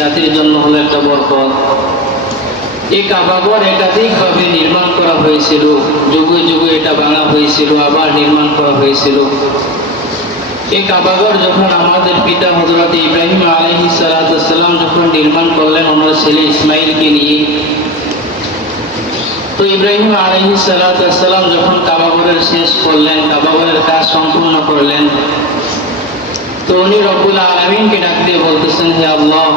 জাতির জন্য হলো একটা বরকত। এই কাবাঘর একাধিকভাবে নির্মাণ করা হয়েছিল, যুগে যুগে এটা ভাঙা হয়েছিল, আবার নির্মাণ করা হয়েছিল। এই কাবাঘর যখন আমাদের পিতা হযরত ইব্রাহিম আলাইহিস সালাম যখন নির্মাণ করলেন ওনার ছেলে ইসমাইলকে নিয়ে, তো ইব্রাহিম আলাইহিস সালাম যখন কাবাঘরের শেষ করলেন, কাবাঘরের কাজ সম্পূর্ণ করলেন, তো উনি রব্বুল আলামিনকে ডাক দিয়ে বলতেছেন, হে আল্লাহ,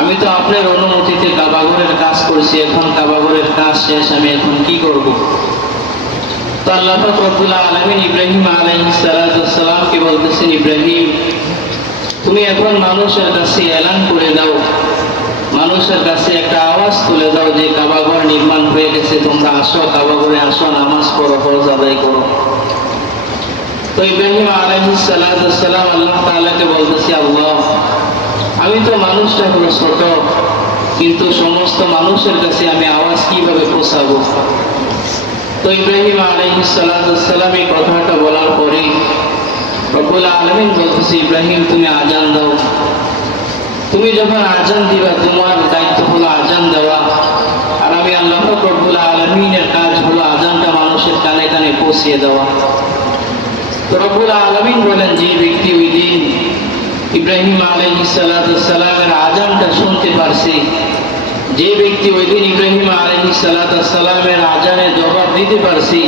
আমি তো আপনার অনুমতিতে কাবাঘরের কাজ করছি, এখন কাবাঘরের কাজ শেষ, আমি এখন কি করব? তো আল্লাহ পাক রব্বুল আলামিন ইব্রাহিম আলাইহিস সালামকে বলতেছেন, ইব্রাহিম, তুমি এখন মানুষের কাছে এলান করে দাও, মানুষের কাছে একটা আওয়াজ তুলে দাও যে কাবাঘর নির্মাণ হয়ে গেছে, তোমরা আসো, কাবাঘরে আসো, নামাজ পড়ো, হজ আদায় করো। তো ইব্রাহিম আলাইহিস সালাম আল্লাহ তাআলাকে বলতেছে, আল্লাহ, আমি তো মানুষটা হলো ছোট, কিন্তু সমস্ত মানুষের কাছে আমি আওয়াজ কিভাবে পৌঁছাবো? তো ইব্রাহিম আলাইহিস সালাম এই কথাটা বলার পরে রব্বুল আলামিন বলতেছে, ইব্রাহিম, তুমি আজান দাও। তুমি যখন আজান দিবা, তোমার দায়িত্ব হলো আজান দেওয়া, আর আমি আল্লাহ রব্বুল আলামিনের কাজ হলো আজানটা মানুষের কানে কানে পৌঁছিয়ে দেওয়া। তো রব্বুল আলামিন বলেন, যে ব্যক্তি ওই দিন ইব্রাহিম আলাইহিস সালামের আজানটা শুনতে পারছে, যে ব্যক্তি ওই দিন ইব্রাহিম আলাইহিস সালামের আজানের জবাব দিতে পারছে,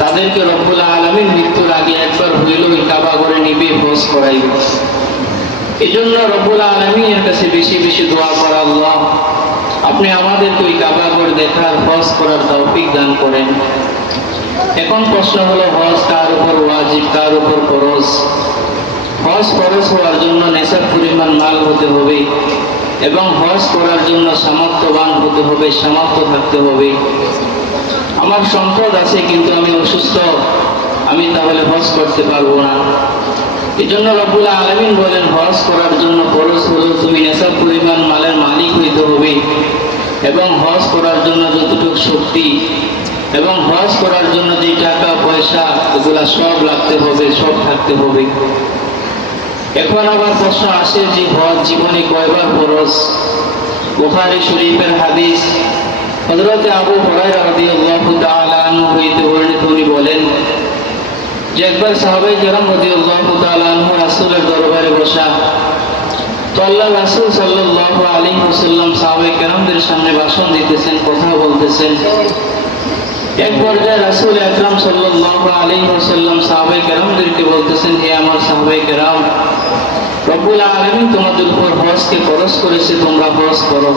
তাদেরকে রব্বুল আলামিন মৃত্যুর আগে একবার হইলেও ওই কাবাঘরে নিবে, হজ করাইবে। এই জন্য রব্বুল আলামিনের কাছে বেশি বেশি দোয়া করা, আল্লাহ, আপনি আমাদেরকে ওই কাবাঘর দেখার, হজ করার তৌফিক দান করেন। এখন প্রশ্ন হলো, হজ কার উপর ওয়াজিব, কার উপর ফরজ? হজ ফরজ হওয়ার জন্য নেশার পরিমাণ মাল হতে হবে, এবং হজ করার জন্য সামর্থ্যবান হতে হবে, সামর্থ্য থাকতে হবে। আমার সম্পদ আছে কিন্তু আমি অসুস্থ, আমি তাহলে হজ করতে পারবো না। এই জন্য রব্বুল আলামিন বলেন, হজ করার জন্য ফরজ হলো তুমি নেশার পরিমাণ মালের মালিক হইতে হবে, এবং হজ করার জন্য যতটুকু শক্তি এবং হজ করার জন্য যে টাকা পয়সা এগুলা সব লাগতে হবে, সব থাকতে হবে। এখন আবার প্রশ্ন আসে যে হজ জীবনে কয়বার ফরজ? বুখারী শরীফের হাদিস হযরত আবু হুরায়রা রাদিয়াল্লাহু তাআলা আনহু হইতে বর্ণিত, উনি বলেন যে একবার সাহাবায়ে কেরাম রাদিয়াল্লাহু তাআলা আনহু রাসূলের দরবারে বসা, তো আল্লাহ রাসূল সাল্লাল্লাহু আলাইহি ওয়াসাল্লাম সাহাবায়ে কেরামদের সামনে ভাষণ দিতেছেন, কথা বলতেছেন। এক পর্যায়ে রাসূল আকরাম সাল্লাল্লাহু আলাইহি ওয়াসাল্লাম সাহাবায়ে কেরামদেরকে বলতেছেন, হে আমার সাহাবায়ে কেরাম, রব্বুল আলামিন তোমাদের উপর হজকে ফরজ করেছে, তোমরা হজ করো।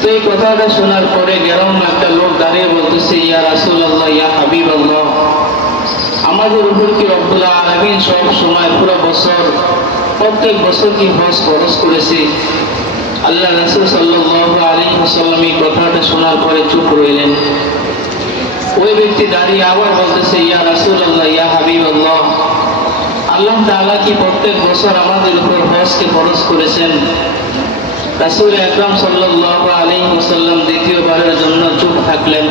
তো এই কথাটা শোনার পরে গেরাম একটা লোক দাঁড়িয়ে বলতেছে, ইয়া রাসূলুল্লাহ, ইয়া হাবিবাল্লাহ, আমাদের উপর কি রব্বুল আলামিন সব সময় পুরো বছর, প্রত্যেক বছর কি হজ ফরজ করেছে? আল্লাহ রাসূল সাল্লাল্লাহু আলাইহি ওয়াসাল্লাম এই কথাটা শোনার পরে চুপ রইলেন। ওই ব্যক্তি দাঁড়িয়ে আবার বলতেছে, ইয়া রাসূলুল্লাহ, ইয়া হাবিবাল্লাহ, আল্লাহ তাআলা কি প্রত্যেক বছর আমাদের উপর হজকে ফরজ করেছেন? রাসূল আকরাম সাল্লাল্লাহু আলাইহি ওয়াসাল্লাম দ্বিতীয়বারের জন্য চুপ থাকলেন।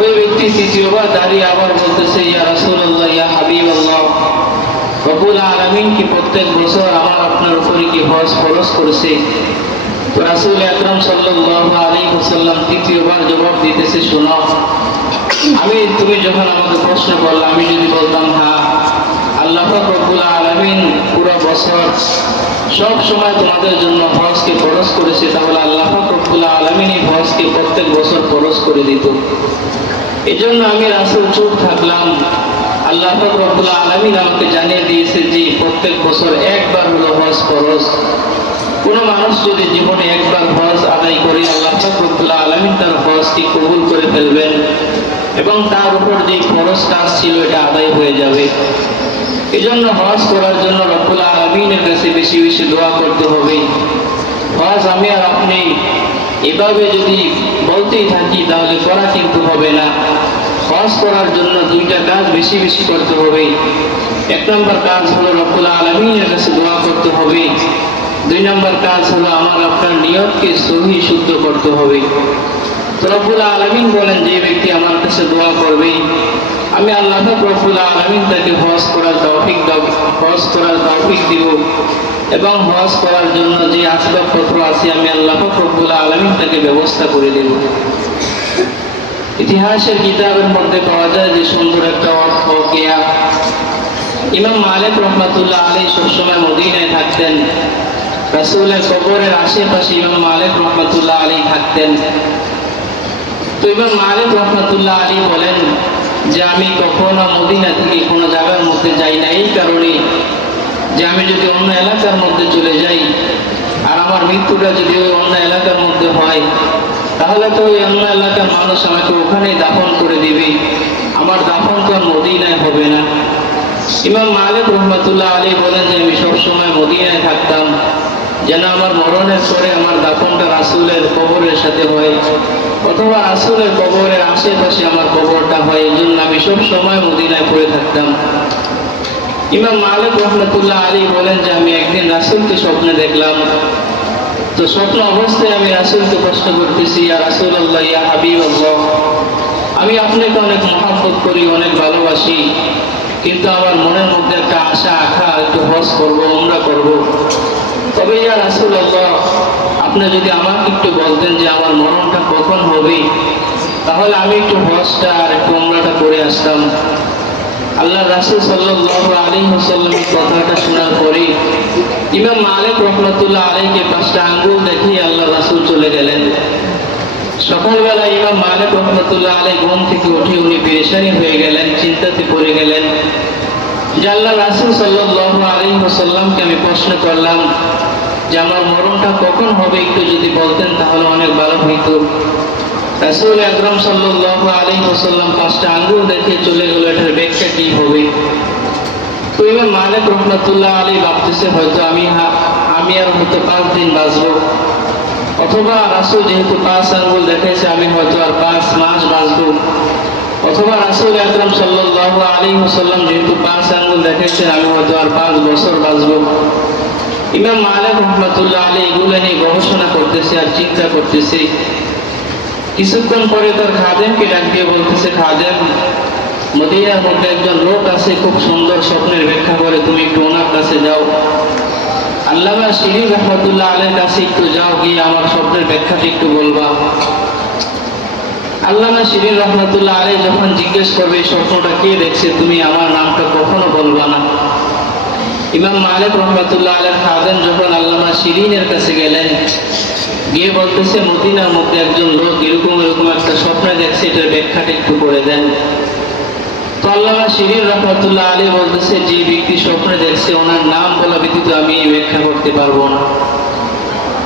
ওই ব্যক্তি তৃতীয়বার দাঁড়িয়ে আবার বলতেছে, ইয়া রাসূলুল্লাহ, ইয়া হাবিবাল্লাহ, রব্বুল আলামিন কি প্রত্যেক বছর আমার আপনার উপরে কি হজ ফরজ করেছে? তো রাসূল আকরাম সাল্লাল্লাহু আলাইহি ওয়াসাল্লাম তৃতীয়বার জবাব দিতেছে, শোনো, তুমি যখন আমাকে প্রশ্ন করলে, আমি যদি বলতাম হ্যাঁ, আল্লাহ পাক রব্বুল আলামিন পুরো বছর সব সময় তোমাদের জন্য হজকে ফরজ করেছে, তাহলে আল্লাহ পাক রব্বুল আলামিন এই হজকে প্রত্যেক বছর ফরজ করে দিত। এই জন্য আমি রাসূল চুপ থাকলাম। আল্লাহ পাক রব্বুল আলামিন আমাকে জানিয়ে দিয়েছে যে প্রত্যেক বছর একবার হলো হজ ফরজ। কোনো মানুষ যদি জীবনে একবার হজ আদায় করে, আল্লাহ পাক রব্বুল আলামিন তার হজকে কবুল করে ফেলবেন, এবং তার উপর যে ফরজ কাজ ছিল এটা আদায় হয়ে যাবে। এই জন্য হজ করার জন্য রব্বুল আলামিনের কাছে বেশি বেশি দোয়া করতে হবে। হজ আমি আর আপনি এভাবে যদি বলতেই থাকি তাহলে করা কিন্তু হবে না। হজ করার জন্য দুইটা কাজ বেশি বেশি করতে হবে। এক নম্বর কাজ হলো রব্বুল আলামিনের কাছে দোয়া করতে হবে। দুই নম্বর কাজ হলো আমার আপনার নিয়তকে সহি শুদ্ধ করতে হবে। তো রব্বুল আলামিন বলেন, যে ব্যক্তি আমার কাছে দোয়া করবে আমি আল্লাহ পাক রব্বুল আলামিন তাকে হজ করার তৌফিক দিব এবং হজ করার জন্য যে আসবাবপত্র আছে আমি আল্লাহ পাক রব্বুল আলামিন তাকে ব্যবস্থা করে দেব। ইতিহাসের কিতাবের মধ্যে পাওয়া যায় যে সুন্দর একটা ওয়াকিয়া। ইমাম মালিক রহমাতুল্লাহ আলাইহি সবসময় মদিনায় থাকতেন। রাসূলের কবরের আশেপাশে ইমাম মালিক রহমাতুল্লাহ আলাইহি থাকতেন। তো ইমাম মালিক রহমাতুল্লাহ আলাইহি বলেন যে আমি কখনো মদিনা থেকে কোনো জায়গার মধ্যে যাই না, এই কারণে যে আমি যদি অন্য এলাকার মধ্যে চলে যাই আর আমার মৃত্যুটা যদি ওই অন্য এলাকার মধ্যে হয়, তাহলে তো ওই অন্য এলাকার মানুষ আমাকে ওখানেই দাফন করে দিবে, আমার দাফন তো মদিনায় হবে না। ইমাম মালিক রহমাতুল্লাহ আলাইহি বলেন যে আমি সবসময় মদিনায় থাকতাম, যেন আমার মরণের পরে আমার দাফনটা রাসূলের কবরের সাথে হয় অথবা রাসূলের কবরের আশেপাশে আমার কবরটা হয়, এই জন্য আমি সবসময় মদিনায় পড়ে থাকতাম। ইমাম মালিক রহমাতুল্লাহ আলাইহি বলেন যে আমি একদিন রাসূলকে স্বপ্নে দেখলাম। তো স্বপ্ন অবস্থায় আমি রাসূলকে প্রশ্ন করতেছি, ইয়া রাসূলুল্লাহ, ইয়া হাবিবাল্লাহ, আমি আপনাকে অনেক মহব্বত করি, অনেক ভালোবাসি, কিন্তু আমার মনের মধ্যে একটা আশা আশা একটু হজ করব, উমরা করব। তবে ইয়া রাসূলুল্লাহ, আপনি যদি আমাকে একটু বলতেন যে আমার মরণটা কখন হবে, তাহলে আমি একটু হজটা আর একটু উমরাটা করে আসতাম। আল্লাহ রাসূল সাল্লাল্লাহু আলাইহি ওয়াসাল্লামের কথাটা শোনার পরে ইমাম মালিক রহমাতুল্লাহ আলাইহিকে 5টা আঙ্গুল দেখিয়ে আল্লাহ রাসূল চলে গেলেন। সকালবেলা ইমাম মালিক রহমাতুল্লাহ আলাইহি ঘুম থেকে উঠে উনি পেরেশানি হয়ে গেলেন, চিন্তাতে পড়ে গেলেন যে আল্লাহ রাসূল সাল্লাল্লাহু আলাইহি ওয়াসাল্লামকে আমি প্রশ্ন করলাম যে আমার মরণটা কখন হবে, একটু যদি বলতেন তাহলে অনেক ভালো হইতো। রাসূল আকরাম সাল্লাল্লাহু আলাইহি ওয়াসাল্লাম 5টা আঙ্গুল দেখিয়ে চলে গেল, এটার ব্যাখ্যা কি হবে? তো ইমাম মালিক রহমাতুল্লাহ আলাইহি ভাবতেছে হয়তো আমি আর হয়তো 5 দিন বাঁচবো, অথবা রাসূল যেহেতু 5 আঙ্গুল দেখাইছে আমি হয়তো আর 5 মাস বাঁচবো, অথবা রাসূল আকরাম সাল্লাল্লাহু আলাইহি ওয়াসাল্লাম যেহেতু 5 আঙ্গুল দেখাইছেন আমি হয়তো আর 5 বছর বাঁচবো। ইমাম মালিক রহমাতুল্লাহ আলাইহি এগুলো নিয়ে গবেষণা করতেছে আর চিন্তা করতেছে। কিছুক্ষণ পরে তার খাদেমকে ডাক দিয়ে বলতেছে, খাদেম, মদিনার মধ্যে একজন লোক আছে, খুব সুন্দর স্বপ্নের ব্যাখ্যা করে, তুমি একটু ওনার কাছে যাও। আল্লামা শিরীন রহমাতুল্লাহ আলাইহির কাছে একটু যাও, গিয়ে আমার স্বপ্নের ব্যাখ্যাটা একটু বলবা। আল্লামা শিরীন রহমাতুল্লাহ আলাইহি যখন জিজ্ঞেস করবে স্বপ্নটা কে দেখছে, তুমি আমার নামটা কখনো বলবা না। ইমাম মালিক রহমাতুল্লাহ আলাইহির খাদেম যখন আল্লামা শিরীনের কাছে গেলেন, গিয়ে বলতেছে মদিনার মধ্যে একজন লোক এরকম একটা স্বপ্ন দেখছে, এটার ব্যাখ্যাটা একটু করে দেন। তো আল্লামা শিরীন রহমাতুল্লাহ আলাইহি বলতেছে যে ব্যক্তি স্বপ্নে দেখছে ওনার নাম বলা ব্যতীত আমি এই ব্যাখ্যা করতে পারবো না।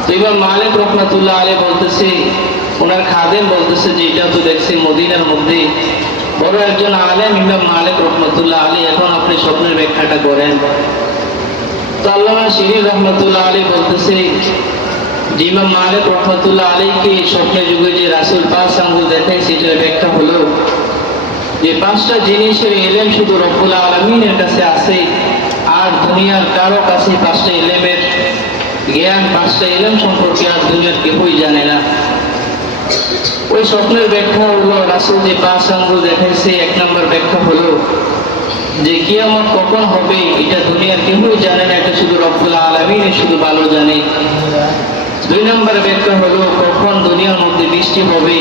তো ইমাম মালিক রহমাতুল্লাহ আলাইহি বলতেছে, ওনার খাদেম বলতেছে যে এটা তো দেখছে মদিনার মধ্যে বড় একজন আলেম ইমাম মালিক রহমাতুল্লাহ আলাইহি, এখন আপনি স্বপ্নের ব্যাখ্যাটা করেন। তো আল্লামা শিরীন রহমাতুল্লাহ আলাইহি বলতেছে যে ইমাম মালিক রহমাতুল্লাহ আলাইহিকে স্বপ্নের যুগে যে রাসূল 5 আঙ্গুল দেখাইছে এটার ব্যাখ্যা হলো যে 5টা জিনিসের ইলম শুধু রব্বুল আলামিনের কাছে আছে, আর দুনিয়ার কারো কাছে 5টা ইলমের জ্ঞান, 5টা ইলম সম্পর্কে আর দুনিয়ার কেউই জানে না। ওই স্বপ্নের ব্যাখ্যা হলো রাসূল যে 5 আঙ্গুল দেখাইছে, 1 নম্বর ব্যাখ্যা হলো যে কিয়ামত কখন হবে এটা দুনিয়ার কেউই জানে না, এটা শুধু রব্বুল আলামিন শুধু ভালো জানে। 2 নম্বর ব্যাখ্যা হলো কখন দুনিয়ার মধ্যে বৃষ্টি হবে,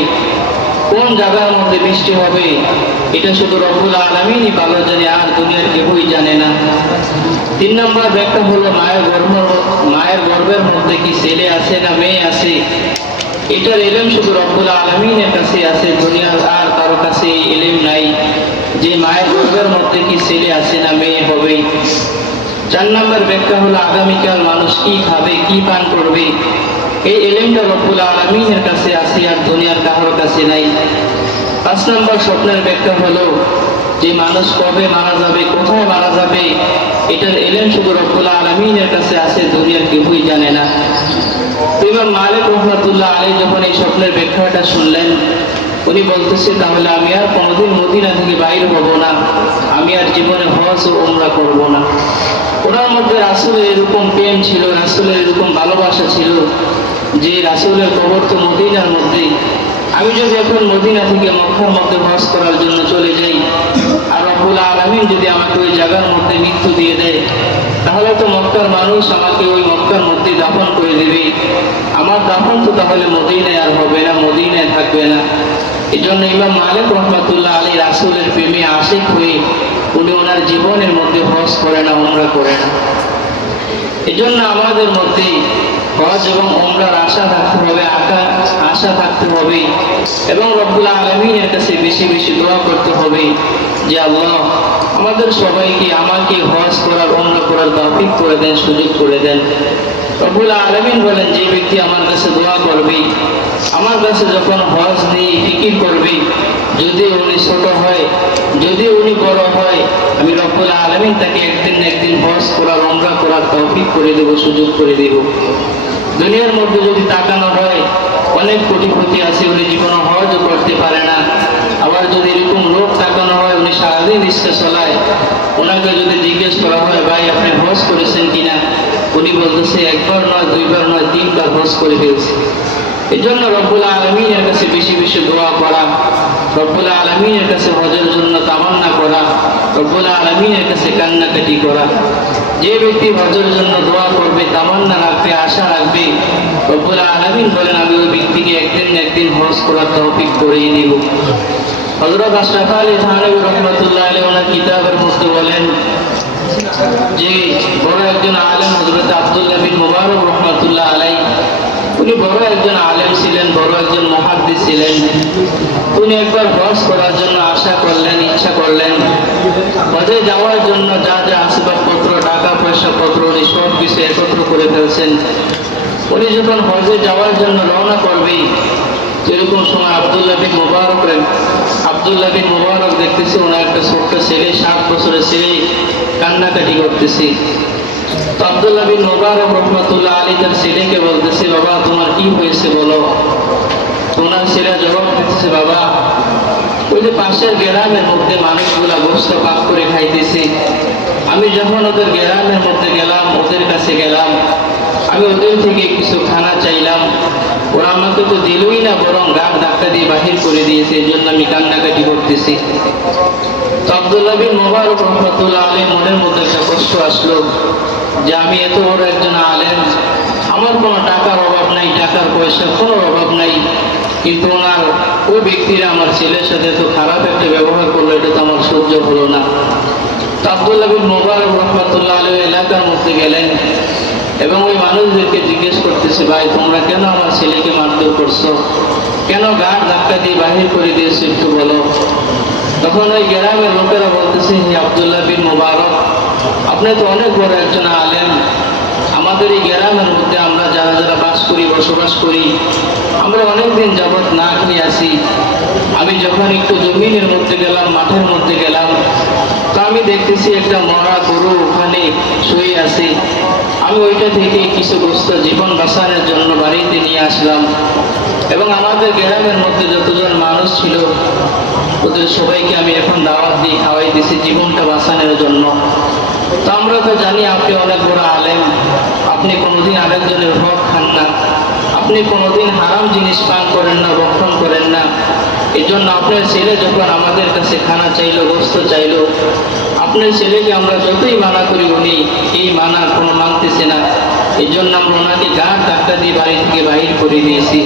কোন জায়গার মধ্যে বৃষ্টি হবে, এটা শুধু রব্বুল আলামিনই ভালো জানে, আর দুনিয়ার কেউই জানে না। 3 নম্বর ব্যাখ্যা হলো মায়ের গর্ভের মধ্যে কি ছেলে আছে না মেয়ে আছে, এটার ইলম শুধু রব্বুল আলামিনের কাছে আছে, দুনিয়ার আর কারো কাছে এই ইলম নাই যে মায়ের গর্ভের মধ্যে কি ছেলে আছে না মেয়ে হবে। 4 নম্বর ব্যাখ্যা হলো আগামীকাল মানুষ কি খাবে, কি পান করবে, এই ইলমটা রব্বুল আলামিনের কাছে আছে, আর দুনিয়ার কারোর কাছে নাই। 5 নম্বর স্বপ্নের ব্যাখ্যা হলো যে মানুষ কবে মারা যাবে, কোথায় মারা যাবে, এটার ইলম শুধু রব্বুল আলামিনের কাছে আছে, দুনিয়ার কেউই জানে না। ইমাম মালিক রহমাতুল্লাহ আলাইহি যখন এই স্বপ্নের ব্যাখ্যাটা শুনলেন, উনি বলতেছে তাহলে আমি আর কোনোদিন মদিনা থেকে বাইর হব না, আমি আর জীবনে হজ ও উমরা করব না। ওনার মধ্যে রাসূলের এরকম প্রেম ছিল, রাসূলের এরকম ভালোবাসা ছিল যে রাসূলের কবর তো মদিনার মধ্যে, আমি যদি এখন মদিনা থেকে মক্কার মধ্যে হজ করার জন্য চলে যাই, আর রব্বুল আলামিন যদি আমাকে ওই জায়গার মধ্যে মৃত্যু দিয়ে দেয়, তাহলে তো মক্কার মানুষ আমাকে ওই মক্কার মধ্যে দাফন করে দেবে। আমার দাফন তো তাহলে মদিনায় আর হবে না, মদিনায় থাকবে না। এই জন্য ইমাম মালিক রহমাতুল্লাহ আলাইহি রাসূলের প্রেমে আশিক হয়ে উনি ওনার জীবনের মধ্যে হজ করে না, উমরা করে না। এই জন্য আমাদের মধ্যে হজ এবং উমরার আশা থাকতে হবে, আশা থাকতে হবে, এবং রব্বুল আলামিনের কাছে বেশি বেশি দোয়া করতে হবে যে আল্লাহ আমাদের সবাইকে আমাকে হজ করার, উমরা করার তৌফিক করে দেন, সুযোগ করে দেন। রব্বুল আলামিন বলেন, যে ব্যক্তি আমার কাছে দোয়া করবে, আমার কাছে যখন হজ নিয়ে ফিকির করবে, যদি উনি ছোট হয়, যদি উনি বড় হয়, আমি রব্বুল আলামিন তাকে একদিন না একদিন হজ করার, উমরা করার তৌফিক করে দেব, সুযোগ করে দেব। দুনিয়ার মধ্যে যদি তাকানো হয়, অনেক কোটিপতি আছে, উনি জীবনে হজও করতে পারে না। আবার যদি এরকম লোক তাকানো হয়, উনি সারাদিন রিক্সা চালায়, ওনাকে যদি জিজ্ঞেস করা হয়, ভাই আপনি হজ করেছেন কিনা, উনি বলতেছে একবার নয়, দুইবার নয়, 3 বার হজ করে ফেলছে। এই জন্য রব্বুল আলামিনের কাছে বেশি বেশি দোয়া করা, রব্বুল আলামিনের কাছে হজের জন্য তামান্না করা, রব্বুল আলামিনের কাছে কান্নাকাটি করা। যে ব্যক্তি হজের জন্য দোয়া করবে, তামান্না রাখবে, আশা রাখবে, রব্বুল আলামিন বলেন আমি ওই ব্যক্তিকে একদিন না একদিন হজ করার তৌফিক করেই দিব। হযরত আশরাফ আলী থানভী রাহমাতুল্লাহ আলাইহি ওনার কিতাবের মধ্যে বলেন যে বড় একজন আলেম হযরত আব্দুল্লাহ বিন মুবারক রাহমাতুল্লাহ আলাইহি, উনি বড় একজন আলেম ছিলেন, বড় একজন মুহাদ্দিস ছিলেন। উনি একবার হজ করার জন্য আশা করলেন, ইচ্ছা করলেন। হজে যাওয়ার জন্য যা যা আসবাবপত্র, টাকা পয়সা পত্র, উনি সব কিছু একত্র করে ফেলছেন। উনি যখন হজে যাওয়ার জন্য রওনা করবে, এরকম সময় আব্দুল্লাহ বিন মুবারক দেখতেছে ওনার একটা ছোট্ট ছেলে, 7 বছরের ছেলে কান্নাকাটি করতেছে। তো আব্দুল্লাহ বিন মুবারক রহমাতুল্লাহ আলাইহি তার ছেলেকে বলতেছে, বাবা তোমার কি হয়েছে বলো। ওনার ছেলে জবাব দিতেছে, বাবা ওই যে পাশের গ্রামের মধ্যে মানুষগুলা গোশত পাক করে খাইতেছে, আমি যখন ওদের গ্রামের মধ্যে গেলাম, ওদের কাছে গেলাম, আমি ওদের থেকে কিছু খানা চাইলাম, ওরা আমাকে তো দিলই না, বরং গাড় ধাক্কা দিয়ে বাহির করে দিয়েছে। এই জন্য আমি কান্নাকাটি করতেছি। তো আব্দুল্লাহ বিন মুবারক রহমাতুল্লাহ আলাইহি মনের মধ্যে একটা কষ্ট আসলো যে আমি এত বড় একজন আলেম, আমার কোনো টাকার অভাব নাই, টাকার পয়সার কোনো অভাব নাই, কিন্তু ওনার ওই ব্যক্তিরা আমার ছেলের সাথে এত খারাপ একটা ব্যবহার করলো, এটা তো আমার সহ্য হলো না। তো আব্দুল্লাহ বিন মুবারক রহমাতুল্লাহ আলাইহি এলাকার মধ্যে গেলেন এবং ওই মানুষদেরকে জিজ্ঞেস করতেছে, ভাই তোমরা কেন আমার ছেলেকে মারধর করছো, কেন গাড় ধাক্কা দিয়ে বাহির করে দিয়েছো, একটু বলো। তখন ওই গ্রামের লোকেরা বলতেছে, হে আব্দুল্লাহ বিন মুবারক, আপনি তো অনেক বড় একজন আলেম, আমাদের এই গ্রামের মধ্যে আমরা যারা যারা বাস করি, বসবাস করি, আমরা অনেকদিন যাবৎ না খেয়ে আসি। আমি যখন একটু জমিনের মধ্যে গেলাম, মাঠের মধ্যে গেলাম, তো আমি দেখতেছি একটা মরা গরু ওখানে শুয়ে আছে। আমি ওইটা থেকে কিছু গোশত জীবন বাঁচানোর জন্য বাড়িতে নিয়ে আসলাম, এবং আমাদের গ্রামের মধ্যে যতজন মানুষ ছিল ওদের সবাইকে আমি এখন দাওয়াত দিয়ে খাওয়াইতেছি জীবনটা বাঁচানোর জন্য। তো আমরা তো জানি আপনি অনেক বড় আলেম, আপনি কোনোদিন আরেকজনের হক খান না, আপনি কোনোদিন হারাম জিনিস পান করেন না, ভক্ষণ করেন না। এই জন্য আপনার ছেলে যখন আমাদের কাছে খানা চাইলো, গোশত চাইলো, আপনার ছেলেকে আমরা যতই মানা করি উনি এই মানা কোনো মানতেছে না। এই জন্য আমরা ওনাকে গাড় ধাক্কা দিয়ে বাড়ি থেকে বাহির করে দিয়েছি।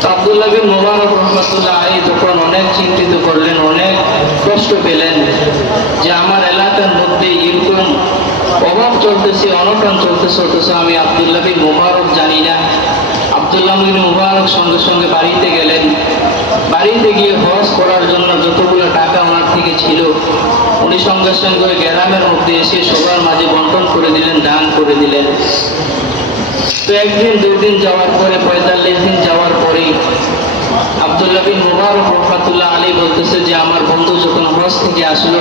তো আব্দুল্লাহ বিন মুবারক রহমাতুল্লাহ আলাইহি তখন অনেক চিন্তিত করলেন, অনেক কষ্ট পেলেন যে আমার এলাকার মধ্যে এরকম অভাব চলতেছে, অনটন চলতেছে, অথচ আমি আব্দুল্লাহ বিন মুবারক জানি না। আব্দুল্লাহ বিন মুবারক সঙ্গে সঙ্গে বাড়িতে গেলেন। বাড়িতে গিয়ে হজ করার জন্য যতগুলো টাকা ওনার থেকে ছিল উনি সঙ্গে সঙ্গে গ্রামের মধ্যে এসে সবার মাঝে বন্টন করে দিলেন, দান করে দিলেন। তো একদিন, 2 দিন যাওয়ার পরে, 45 দিন যাওয়ার পরে আব্দুল্লাহ বিন মুবারক রহমাতুল্লাহ আলাইহি বলতেছে যে আমার বন্ধু যখন হজ থেকে আসলো,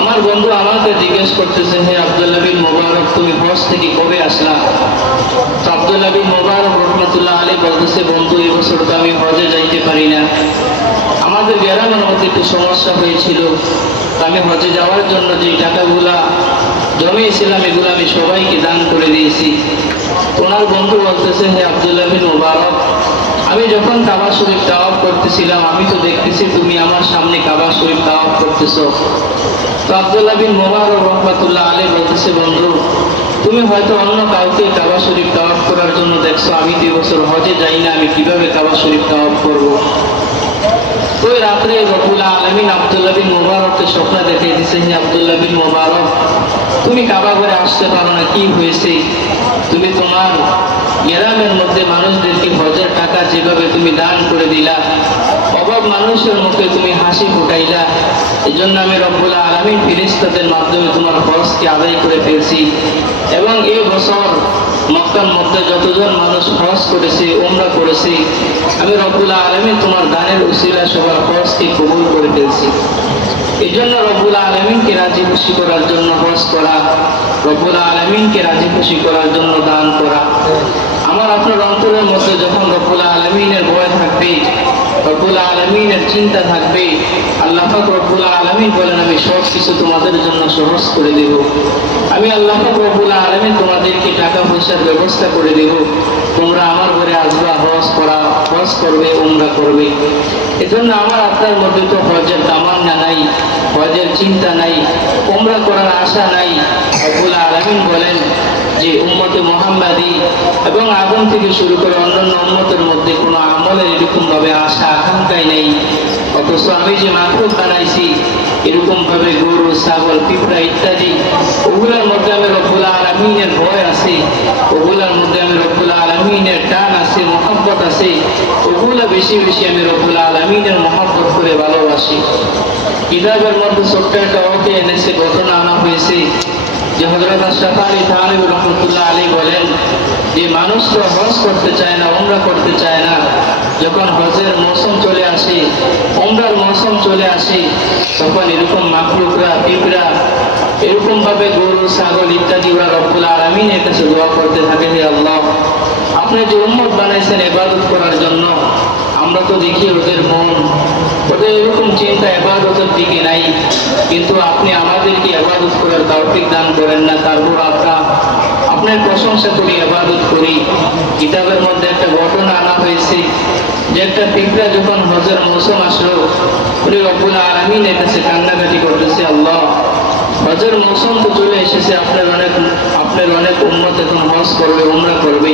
আমার বন্ধু আমাকে জিজ্ঞেস করতেছে, হে আব্দুল্লাহ বিন মুবারক তুমি হজ থেকে কবে আসলা? তো আব্দুল্লাহ বিন মুবারক রহমাতুল্লাহ আলাইহি বলতেছে, বন্ধু এবছর তো আমি হজে যাইতে পারি না, আমাদের গ্রামের মধ্যে একটু সমস্যা হয়েছিল, আমি হজে যাওয়ার জন্য যে টাকাগুলা জমিয়েছিলাম এগুলো আমি সবাইকে দান করে দিয়েছি। ওনার বন্ধু বলতেছে, হে আব্দুল্লাহ বিন মুবারক আমি যখন কাবা শরীফ তাওয়াফ করতেছিলাম আমি তো দেখতেছি তুমি আমার সামনে কাবা শরীফ তাওয়াফ করতেছো। তো আব্দুল্লাহ বিন মুবারক রাহমাতুল্লাহ আলাইহি বলতেছে, বন্ধু তুমি হয়তো অন্য কাউকে কাবা শরীফ তাওয়াফ করার জন্য দেখছো, আমি 2 বছর হজে যাই না, আমি কিভাবে কাবা শরীফ তাওয়াফ করবো? ওই রাত্রে রব্বুল আলামিন আব্দুল্লাহ বিন মুবারককে স্বপ্ন দেখিয়ে দিয়েছে, হে আব্দুল্লাহ বিন মুবারক তুমি কাবা ঘরে আসতে পারো না, কি হয়েছে? তুমি তোমার গ্রামের মধ্যে মানুষদেরকে হজের টাকা যেভাবে তুমি দান করে দিলা, অভাব মানুষের মুখে তুমি হাসি ফুটাইলা, এই জন্য আমি রব্বুল আলামিন ফেরেশতাদের মাধ্যমে তোমার হজকে আদায় করে ফেলছি। এবং এই বছর মক্কার মধ্যে যতজন মানুষ হজ করেছে, উমরা করেছে, আমি রব্বুল আলামিন তোমার দানের উসিলায় সবার হজকে কবুল করে ফেলছি। এই জন্য রব্বুল আলামিনকে রাজি খুশি করার জন্য হজ করা, রব্বুল আলামিনকে রাজি খুশি করার জন্য দান করা। আমার আপনার অন্তরের মধ্যে যখন রব্বুল আলামিনের ভয় থাকবে, রব্বুল আলামিনের চিন্তা থাকবে, আল্লাহ পাক রব্বুল আলামিন বলেন আমি সব কিছু তোমাদের জন্য সহজ করে দেব। আমি আল্লাহ পাক রব্বুল আলামিন তোমাদেরকে টাকা পয়সার ব্যবস্থা করে দেব, তোমরা আমার ঘরে আসবা, হজ করবে, উমরা করবে। এজন্য আমার আপনার মধ্যে তো হজের তামান্না নাই, হজের চিন্তা নাই, উমরা করার আশা নাই। রব্বুল আলামিন বলেন যে উম্মতে মুহাম্মাদি এবং আদম থেকে শুরু করে অন্যান্য উম্মতের মধ্যে কোনো আমলের এরকম ভাবে আশা আকাঙ্ক্ষাই নেই, অথচ আমি যে মাখলুক বানাইছি এরকম ভাবে গরু, ছাগল, পিঁপড়া ইত্যাদি, ওগুলোর মধ্যে আমি রব্বুল আলামিনের ভয় আছে, ওগুলোর মধ্যে আমি রব্বুল আলামিনের টান আছে, মহব্বত আছে, ওগুলা বেশি বেশি আমি রব্বুল আলামিনের মহব্বত করে ভালোবাসি। কিতাবের মধ্যে ছোট্ট একটা ওকে এনেছে, ঘটনা আনা হয়েছে যে হযরত আশরাফ আলী থানভী রাহমাতুল্লাহ আলাইহি বলেন যে মানুষ তো হজ করতে চায় না, উমরা করতে চায় না, যখন হজের মৌসুম চলে আসে, উমরার মৌসুম চলে আসে, তখন এরকম মাখলুকরা, পিঁপড়া, এরকম ভাবে গরু, ছাগল ইত্যাদি ওরা রব্বুল আলামিনের কাছে দোয়া করতে থাকে, হে আল্লাহ আপনি যে উম্মত বানাইছেন ইবাদত করার জন্য, আমরা তো দেখি ওদের মন, ওদের এরকম চিন্তা ইবাদতের দিকে নাই, কিন্তু আপনি আমাদেরকে ইবাদত করার তৌফিক দান করেন না, তারপর আপনার প্রশংসা করি, ইবাদত করি। কিতাবের মধ্যে একটা ঘটনা আনা হয়েছে যে একটা পিঁপড়া যখন হজের মৌসুম আসলো, উনি রব্বুল আলামিনের কাছে কান্নাকাটি করতেছে, আল্লাহ হজের মৌসুম তো চলে এসেছে, আপনার অনেক উম্মত এখন হজ করবে, উমরা করবে,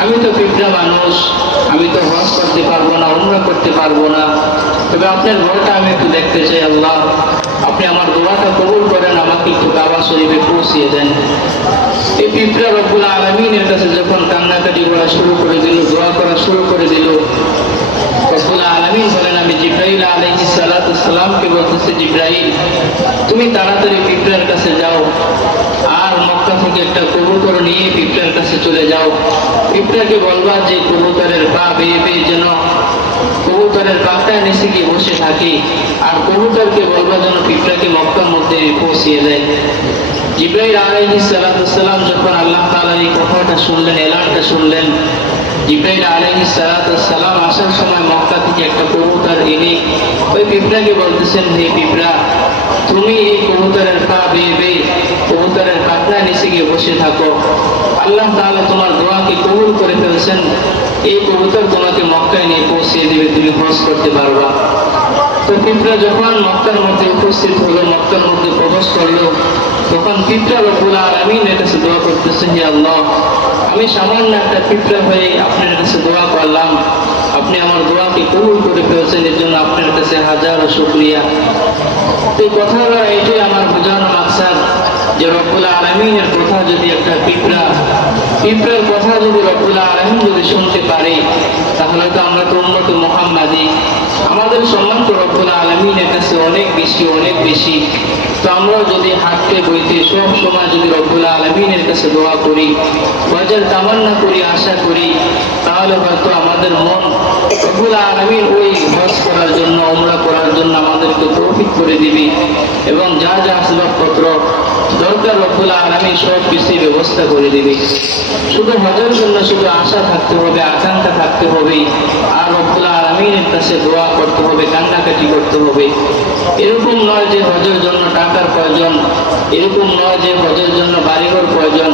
আমি তো পিঁপড়া মানুষ, আমি তো হজ করতে পারবো না, উমরা করতে পারবো না, তবে আপনার ঘরটা আমি একটু দেখতে চাই, আল্লাহ আপনি আমার দোয়াটা কবুল করেন, আমাকে একটু কাবা শরীফে পৌঁছিয়ে দেন। এই পিঁপড়া রব্বুল আলামিনের কাছে যখন কান্নাকাটি করা শুরু করে দিল, দোয়া করা শুরু করে দিল, রব্বুল আলামিন বলেন আমি জিবরাইল আলাইহিস সালাতু সালামকে বলতেছি, জিবরাইল তুমি তাড়াতাড়ি পিঁপড়ার কাছে যাও, আর মক্কা থেকে একটা কবুতর নিয়ে পিঁপড়ার কাছে চলে যাও, পিঁপড়াকে বলবা যে কবুতরের পা বেয়ে বেয়ে যেন কবুতরের পাখার নিচে গিয়ে বসে থাকে, আর কবুতরকে বলবা যেন পিঁপড়াকে মক্কার মধ্যে পৌঁছিয়ে দেয়। জিবরাইল আলাইহিস সালাতু সালাম যখন আল্লাহ তাআলার এই কথাটা শুনলেন, এলানটা শুনলেন, জিবরাইল আলাইহিস সালাতু সালাম আসার সময় মক্কা থেকে একটা কবুতর এনে ওই পিঁপড়াকে বলতেছেন, হে পিঁপড়া তুমি এই কবুতরের পা বেয়ে বেয়ে কবুতরের পাখনার নিচে গিয়ে বসে থাকো, আল্লাহ তাআলা তোমার দোয়াকে কবুল করে ফেলেছেন, এই কবুতর তোমাকে মক্কায় নিয়ে পৌঁছিয়ে দিবে, তুমি হজ করতে পারবা। তো পিঁপড়া যখন মক্কার মধ্যে উপস্থিত হলো, মক্কার মধ্যে প্রবেশ করলো, তখন পিঁপড়া রব্বুল আলামিনের কাছে দোয়া করতেছে, হে আল্লাহ আমি সামান্য একটা পিঁপড়া হয়ে আপনার কাছে দোয়া করলাম, আপনি আমার দোয়াকে কবুল করে ফেলেছেন, এর জন্য আপনার কাছে হাজারো শুকরিয়া। এই কথাগুলো এটাই আমার বোঝানো মাকসাদ যে রব্বুল আলামিনের কথা যদি একটা পিঁপড়ার কথা যদি রব্বুল আলামিন যদি শুনতে পারে, তাহলে তো আমরা তো উম্মতে মুহাম্মাদি, আমাদের সম্মান তো রব্বুল আলামিনের কাছে অনেক বেশি, অনেক বেশি। তো আমরা যদি হাঁটতে বইতে সব সময় যদি রব্বুল আলামিনের কাছে দোয়া করি, হজের তামান্না করি, আশা করি, তাহলে হয়তো আমাদের মন রব্বুল আলামিন ওই হজ করার জন্য, উমরা করার জন্য আমাদেরকে তৌফিক করে দিবে, এবং যা যা আসবাবপত্র দরকার রব্বুল আলামিন সব কিছুর ব্যবস্থা করে দিবে। শুধু হজের জন্য শুধু আশা থাকতে হবে, আকাঙ্ক্ষা থাকতে হবে, আর রব্বুল আলামিনের কাছে দোয়া করতে হবে, কান্নাকাটি করতে হবে। এরকম নয় যে হজের জন্য টাকার প্রয়োজন, এরকম নয় যে হজের জন্য বাড়িঘর প্রয়োজন।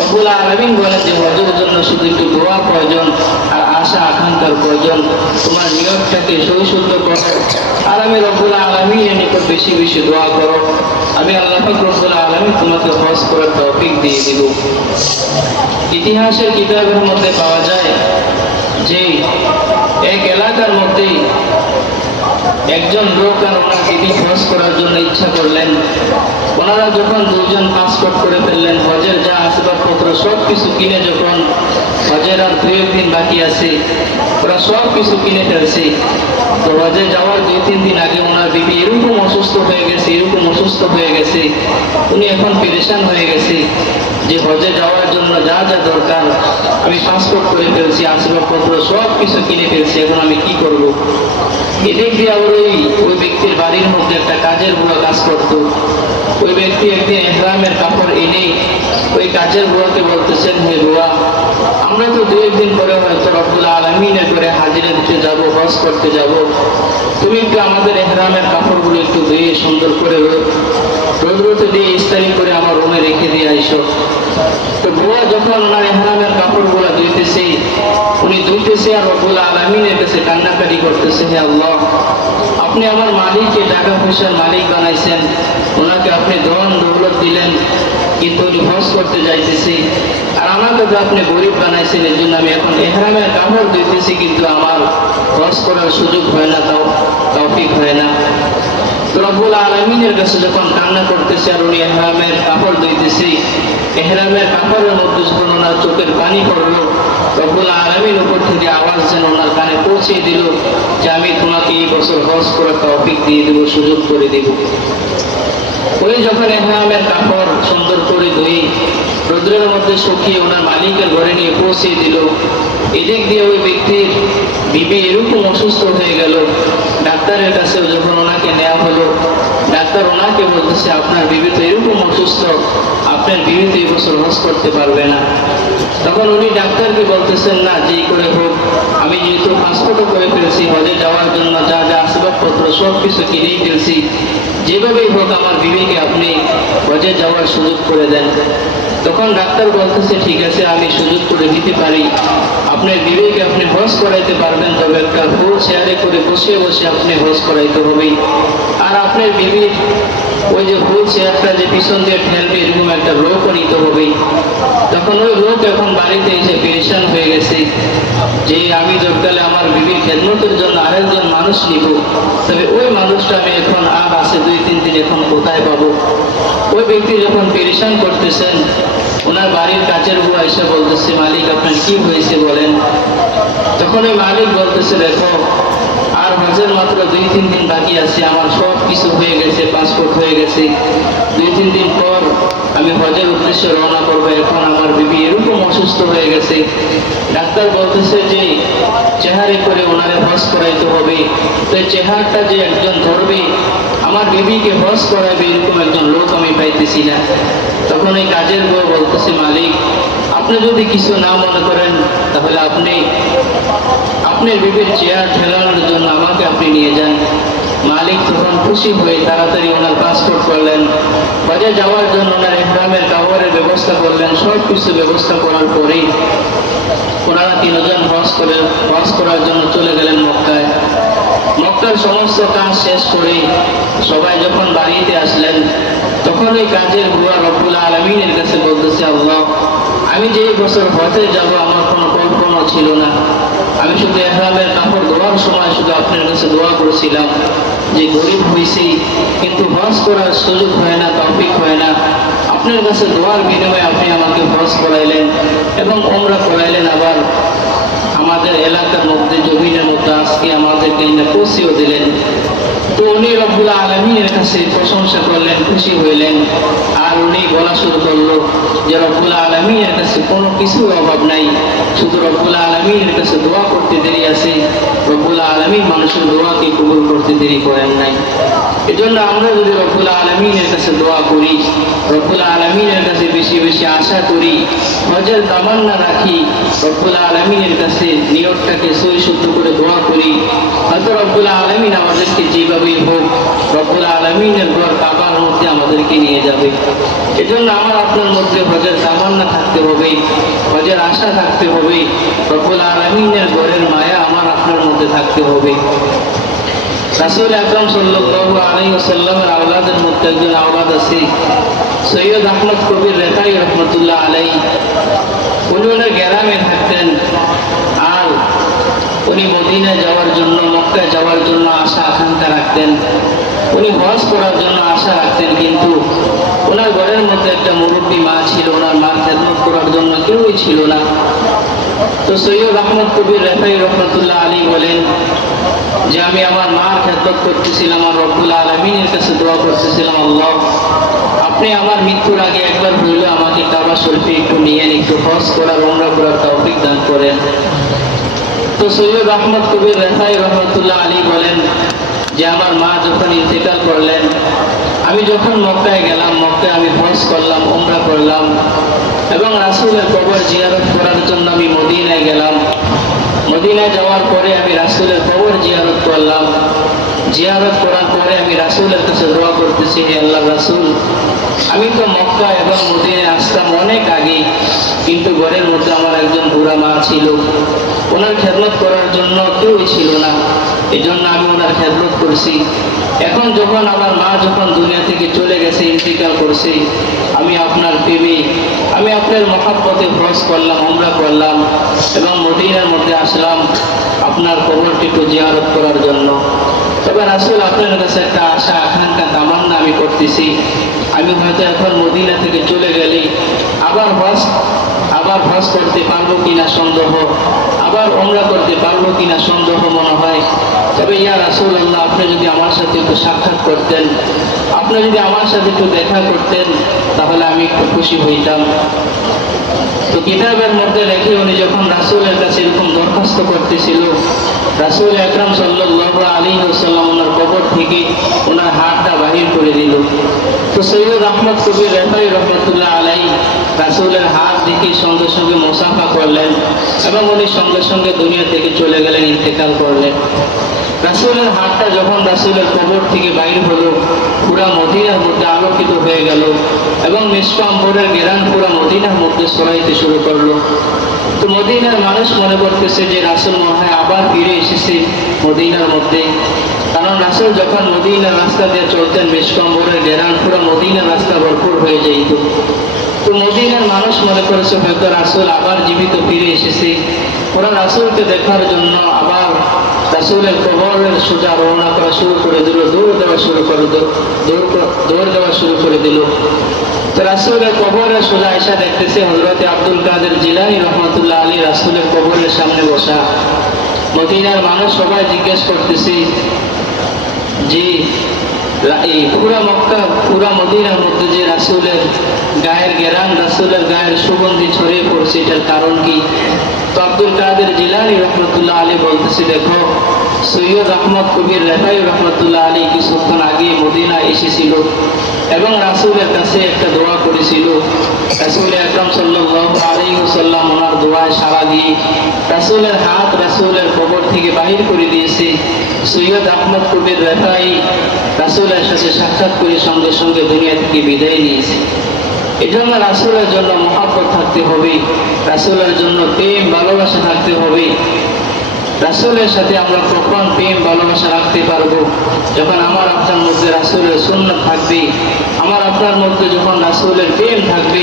রব্বুল আলামিন বলেন যে হজের জন্য শুধু একটু দোয়া প্রয়োজন আর আশা আকাঙ্ক্ষার প্রয়োজন। তোমার নিয়তটাকে সহিশুদ্ধ করো, আর আমি রব্বুল আলামিনের নিকট বেশি বেশি দোয়া করো। আমি আল্লাহ পাক রব্বুল আলামিন তোমাকে হজ করার তৌফিক দিয়ে দিব। ইতিহাসের কিতাবের মধ্যে পাওয়া যায় যে এক এলাকার মধ্যে একজন লোক আর ওনার বিবি হজ করার জন্য ইচ্ছা করলেন। ওনারা যখন দুজন পাসপোর্ট করে ফেললেন, হজের যা আসবাবপত্র সব কিছু কিনে, যখন হজের আর 2 দিন বাকি আছে, ওরা সব কিছু কিনে ফেলছে। তো হজে যাওয়ার 2-3 দিন আগে ওনার বিবি এরকম অসুস্থ হয়ে গেছে, এরকম অসুস্থ হয়ে গেছে, উনি এখন পেরেশান হয়ে গেছে যে হজে যাওয়ার জন্য যা যা দরকার আমি পাসপোর্ট করে ফেলছি, আসবাবপত্র সব কিছু কিনে ফেলছি, এখন আমি কি করব? এদিক দিয়ে আবার ওই ব্যক্তির বাড়ির মধ্যে একটা কাজের বুয়া কাজ করত। ওই ব্যক্তি একদিন ইহরামের কাপড় এনে ওই কাজের বুয়াকে বলতেছেন, হে বুয়া, আমরা তো 2 দিন পরে হয়তো রব্বুল আলামিনের করে হাজিরা দিতে যাব, হজ করতে যাব, তুমি একটু আমাদের ইহরামের কাপড়গুলো একটু ধুয়ে সুন্দর করে রোদ্রতে দিয়ে ইস্তারি করে আমার রুমে রেখে দিয়ে আইসো। তো বুয়া যখন ওনার ইহরামের কাপড়গুলো ধুইতেছে, উনি ধুইতেছে আর রব্বুল আলামিনের কাছে কান্নাকাটি করতেছে, হে আল্লাহ, আপনি আমার মালিককে টাকা পয়সার মালিক বানাইছেন, ওনাকে আপনি ধন দৌলত দিলেন, কিন্তু উনি হজ করতে যাইতেছি, আর আমাকে তো আপনি গরিব বানাইছেন, এই জন্য আমি এখন ইহরামের কাপড় ধুইতেছি, কিন্তু আমার হজ করার সুযোগ হয় না, তৌফিক হয় না। তো রব্বুল আলামিনের কাছে যখন কান্না করতেছে আর উনি ইহরামের কাপড় ধুইতেছে, ইহরামের কাপড়ের মধ্যে যখন ওনার চোখের পানি পড়লো, রব্বুল আলামিন উপর থেকে আওয়াজ যেন ওনার কানে পৌঁছে দিল যে আমি তোমাকে এই বছর হজ করার তৌফিক দিয়ে দেব, সুযোগ করে দেব। ওই যখন ইহরামের কাপড় সুন্দর করে ধুই রোদ্রের মধ্যে শুকিয়ে ওনার মালিকের ঘরে নিয়ে পৌঁছে দিল, এদিক দিয়ে ওই ব্যক্তির বিবি এরকম অসুস্থ হয়ে গেল। ডাক্তারের কাছেও যখন ওনাকে নেওয়া হলো, ডাক্তার ওনাকে বলতেছে, আপনার বিবি তো এরকম অসুস্থ, আপনার বিবি তো এই বছর হজ করতে পারবে না। তখন উনি ডাক্তারকে বলতেছেন, না, যেই করে হোক, আমি যেহেতু পাসপোর্টও করে ফেলছি, হজে যাওয়ার জন্য যা যা আসবাবপত্র সব কিছু কিনেই ফেলছি, যেভাবেই হোক আমার বিবিকে আপনি হজে যাওয়ার সুযোগ করে দেন। তখন ডাক্তার বলতেছে, ঠিক আছে, আমি সুযোগ করে দিতে পারি, আপনার বিবিকে আপনি হজ করাইতে পারবেন, তবে একটা ফুল চেয়ারে করে বসে বসে আপনি হজ করাইতে হবে, আর আপনার বিবির ওই যে ফুল চেয়ারটা যে পিছন দিয়ে ঠেলবে এরকম একটা লোকও নিতে হবে। তখন ওই লোক এখন বাড়িতে এসে পেরেশান হয়ে গেছে যে আমি দরকারে আমার বিবির খেদমতের জন্য আরেকজন মানুষ নিব, তবে ওই মানুষটা আমি এখন আর আছে 2-3 দিন, এখন কোথায় পাবো? ওই ব্যক্তি যখন পেরেশান করতেছেন, ওনার বাড়ির কাছের বুয়া এসে বলতেছে, মালিক আপনার কি হয়েছে বলেন। তখন ওই মালিক বলতেছে, দেখো, আর হজের মাত্র 2-3 দিন বাকি আছে, আমার সব কিছু হয়ে গেছে, পাসপোর্ট হয়ে গেছে, 2-3 দিন পর আমি হজের উদ্দেশ্যে রওনা করবো, এখন আমার বিবি এরকম অসুস্থ হয়ে গেছে। ডাক্তার বলতেছে যে চেহারে করে ওনারে হজ করাইতে হবে, তো চেহারটা যে একজন ধরবে আমার বিবিকে হজ করাবে এরকম একজন লোক আমি পাইতেছি না। তখন এই কাজের বউ বলতেছে, মালিক আপনি যদি কিছু না মনে করেন, তাহলে আপনার বিবির চেয়ার ঠেলানোর জন্য আমাকে আপনি নিয়ে যান। মালিক তখন খুশি হয়ে তাড়াতাড়ি ওনার পাসপোর্ট করলেন, হজে যাওয়ার জন্য ওনার ইহরামের কাপড়ের ব্যবস্থা করলেন। সব কিছু ব্যবস্থা করার পরেই ওনারা 3 জন হজ করার জন্য চলে গেলেন মক্কায়। মক্কার সমস্ত কাজ শেষ করে সবাই যখন বাড়িতে আসলেন, তখন ওই কাজের বুয়া রব্বুল আলামিনের কাছে বলতেছে, আল্লাহ, আমি যে বছর হজে যাব আমার কোনো কল্পনা ছিল না, আমি শুধু ইহরামের কাপড় ধোয়ার সময় শুধু আপনার কাছে দোয়া করেছিলাম যে গরিব হয়েছি কিন্তু হজ করার সুযোগ হয় না, তৌফিক হয় না, আপনার কাছে দোয়ার বিনিময়ে আপনি আমাকে হজ করাইলেন এবং উমরা করাইলেন, আবার আমাদের এলাকার মধ্যে জমিনের মধ্যে আজকে আমাদেরকে পৌঁছেও দিলেন। তো উনি রব্বুল আলামিনের কাছে প্রশংসা করলেন, খুশি হইলেন, আর উনি বলা শুরু করলো যে রব্বুল আলামিনের কাছে কোনো কিছুর অভাব নাই, শুধু রব্বুল আলামিনের কাছে দোয়া করতে দেরি আছে, রব্বুল আলামিন মানুষের দোয়াকে কবুল করতে দেরি করেন নাই। এজন্য আমরা যদি রব্বুল আলামিনের কাছে দোয়া করি, রব্বুল আলামিনের কাছে বেশি বেশি আশা করি, হজের তামান্না রাখি, রব্বুল আলামিনের কাছে নিয়তটাকে সই শুদ্ধ করে দোয়া করি, হয়তো রব্বুল আলামিন আমাদেরকে যেভাবেই হোক রব্বুল আলামিনের ঘর কাবার মধ্যে আমাদেরকে নিয়ে যাবে। এজন্য আমার আপনার মধ্যে হজের তামান্না থাকতে হবে, হজের আশা থাকতে হবে, রব্বুল আলামিনের ঘরের মায়া আমার আপনার মধ্যে থাকতে হবে। রাসূল আকরাম সাল্লাল্লাহু আলাইহি ওয়াসাল্লামের আওলাদের মধ্যে একজন আওলাদ আছে, সৈয়দ আহমদ কবির রেফাই রহমতুল্লাহ আলাইহি। উনি ওনার গ্রামে থাকতেন, আর উনি মদিনায় যাওয়ার জন্য, মক্কায় যাওয়ার জন্য আশা আকাঙ্ক্ষা রাখতেন, উনি হজ করার জন্য আশা রাখতেন। কিন্তু ওনার ঘরের মধ্যে একটা মুরব্বী মা ছিল, ওনার মার খেদমত করার জন্য কেউই ছিল না। তো সৈয়দ আহমদ কবির রেফাই রহমতুল্লাহ আলাইহি বলেন যে আমি আমার মার খেদমত করতেছিলাম, আর রব্বুল আলামিনের কাছে দোয়া করতেছিলাম, আল্লাহ আপনি আমার মৃত্যুর আগে একবার হইল আমাকে কাবা শরীফে একটু নিয়েন, একটু হজ করার, উমরা করার তৌফিক দান করেন। তো সৈয়দ আহমদ কবির রেফাই রহমতুল্লাহ আলাইহি বলেন যে আমার মা যখন ইন্তেকাল করলেন, আমি যখন মক্কায় গেলাম, মক্কায় আমি হজ করলাম, উমরা করলাম, এবং রাসূলের কবর জিয়ারত করার জন্য আমি মদিনায় গেলাম। মদিনায় যাওয়ার পরে আমি রাসূলের কবর জিয়ারত করলাম। জিয়ারত করার পরে আমি রাসূলের কাছে দোয়া করতেছি, হে আল্লাহ রাসূল, আমি তো মক্কা এবং মদিনায় আসতাম অনেক আগে, কিন্তু ঘরের মধ্যে আমার একজন বুড়া মা ছিল, ওনার খেদমত করার জন্য কেউই ছিল না, এই জন্য আমি ওনার খেদমত করছি। এখন যখন আমার মা যখন দুনিয়া থেকে চলে গেছে, ইন্তিকাল করছে, আমি আপনার প্রেমে, আমি আপনার মহাব্বতে হজ করলাম, উমরা করলাম, এবং মদিনার মধ্যে আসলাম আপনার কবরটি একটু জিয়ারত করার জন্য। তবে রাসূল আপনার কাছে একটা আশা আকাঙ্ক্ষা তামান্না আমি করতেছি, আমি হয়তো এখন মদিনা থেকে চলে গেলে আবার হজ করতে পারবো কিনা সন্দেহ, আবার উমরা করতে পারবো কিনা সন্দেহ মনে হয়। তবে ইয়া রাসূলুল্লাহ, আপনি যদি আমার সাথে একটু সাক্ষাৎ করতেন, আপনি যদি আমার সাথে একটু দেখা করতেন, তাহলে আমি একটু খুশি হইতাম। তো কিতাবের মধ্যে রেখে উনি যখন রাসূলের কাছে এরকম দরখাস্ত করতেছিল, রাসূল আকরাম সাল্লাল্লাহু আলাইহি ওয়াসাল্লাম ওনার কবর থেকে ওনার হাতটা বাহির করে দিল। তো সৈয়দ আহমদ কবির রেফাই রহমতুল্লাহ আলাইহি রাসূলের হাত দেখে সঙ্গে সঙ্গে মুসাফা করলেন, এবং উনি সঙ্গে সঙ্গে দুনিয়া থেকে চলে গেলেন, ইন্তেকাল করলেন। রাসূলের হাতটা যখন রাসূলের কবর থেকে বাইর হলো, পুরা মদিনার মধ্যে আলোকিত হয়ে গেল, এবং মিশক আম্বরের ঘেরান পুরা মদিনার মধ্যে ছড়াইতে শুরু করলো। তো মদিনার মানুষ মনে করতেছে যে রাসূল মনে হয় আবার ফিরে এসেছে মদিনার মধ্যে, কারণ রাসূল যখন মদিনার রাস্তা দিয়ে চলতেন, মিশক আম্বরের ঘেরান পুরা মদিনার রাস্তা ভরপুর হয়ে যেত। তো মদিনার মানুষ মনে করেছে হয়তো রাসূল আবার জীবিত ফিরে এসেছে। ওরা রাসূলকে দেখার জন্য আবার রাসূলের কবরের সোজা রওনা করা শুরু করে দিল, দৌড় দেওয়া শুরু করে দিল। তো রাসূলের কবরের সোজা এসে দেখতেছে হযরত আব্দুল কাদের জিলানী রহমতুল্লাহ আলাইহি রাসূলের কবরের সামনে বসা। মদিনার মানুষ সবাই জিজ্ঞেস করতেছে যে এই পুরা মক্কা, পুরা মদিনার মধ্যে যে রাসূলের গায়ের ঘেরান, রাসূলের গায়ের সুগন্ধি ছড়িয়ে পড়ছে, এটার কারণ কি? তো আব্দুল কাদের জিলানী রহমতুল্লাহ আলাইহি বলতেছে, দেখো সৈয়দ আহমদ কবির রেফাই রহমতুল্লাহ আলাইহি কিছুক্ষণ আগে মদিনা এসেছিল এবং রাসূলের কাছে একটা দোয়া করেছিল। রাসূল আকরাম সাল্লাল্লাহু আলাইহি ওয়াসাল্লাম ওনার দোয়ায় সাড়া দিয়ে রাসূলের হাত রাসূলের কবর থেকে বাহির করে দিয়েছে। সৈয়দ আহমদ কবির রেফাই রাসূলের সাথে সাক্ষাৎ করে সঙ্গে সঙ্গে দুনিয়া থেকে বিদায় নিয়েছে। এজন্য রাসূলের জন্য মহব্বত থাকতে হবে, রাসূলের জন্য প্রেম ভালোবাসা থাকতে হবে। রাসূলের সাথে আমরা কখন প্রেম ভালোবাসা রাখতে পারবো? যখন আমার আপনার মধ্যে রাসূলের সুন্নাত থাকবে, আমার আপনার মধ্যে যখন রাসূলের প্রেম থাকবে,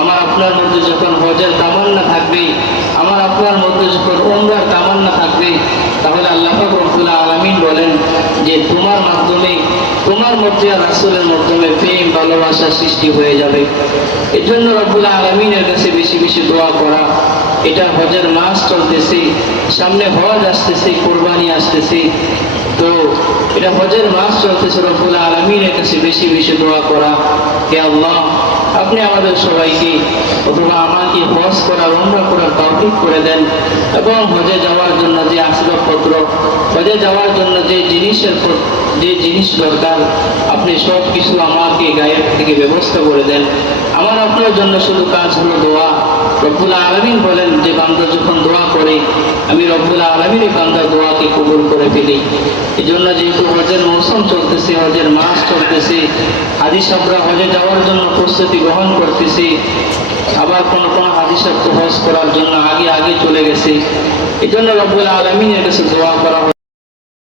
আমার আপনার মধ্যে যখন হজের তামান্না থাকবে, আমার আপনার মধ্যে যখন উমরার তামান্না থাকবে, তাহলে আল্লাহ পাক রব্বুল আলামিন বলেন যে তোমার মাধ্যমে, তোমার মধ্যে আর রাসূলের মাধ্যমে প্রেম ভালোবাসা সৃষ্টি হয়ে যাবে। এই জন্য রব্বুল আলামিনের কাছে বেশি বেশি দোয়া করা। এটা হজের মাস চলতেছে, সামনে হজ আসতেছে, কুরবানি আসতেছে, তো এটা হজের মাস চলতেছে, রব্বুল আলামিনের কাছে বেশি বেশি দোয়া করা, হে আল্লাহ আপনি আমাদের সবাইকে অথবা আমাকে হজ করার উমরা করার তৌফিক করে দেন এবং হজে যাওয়ার জন্য যে আসবাবপত্র, হজে যাওয়ার জন্য যে জিনিস দরকার, আপনি সব কিছু আমাকে গায়ের থেকে ব্যবস্থা করে দেন। আমার আপনার জন্য শুধু কাজ হলো দোয়া। রব্বুল আলামিন বলেন যে বান্দা যখন দোয়া করে আমি রব্বুল আলামিন এই বান্দার দোয়াকে কবুল করে ফেলি। এই জন্য যেহেতু হজের মৌসুম চলতেছে, হজের মাস চলতেছে, হাজি সাহেবরা হজে যাওয়ার জন্য প্রস্তুতি গ্রহণ করতেছে, আবার কোন হাজি সাহেব তো হজ করার জন্য আগে চলে গেছে। এই জন্য রব্বুল আলামিনের কাছে দোয়া করা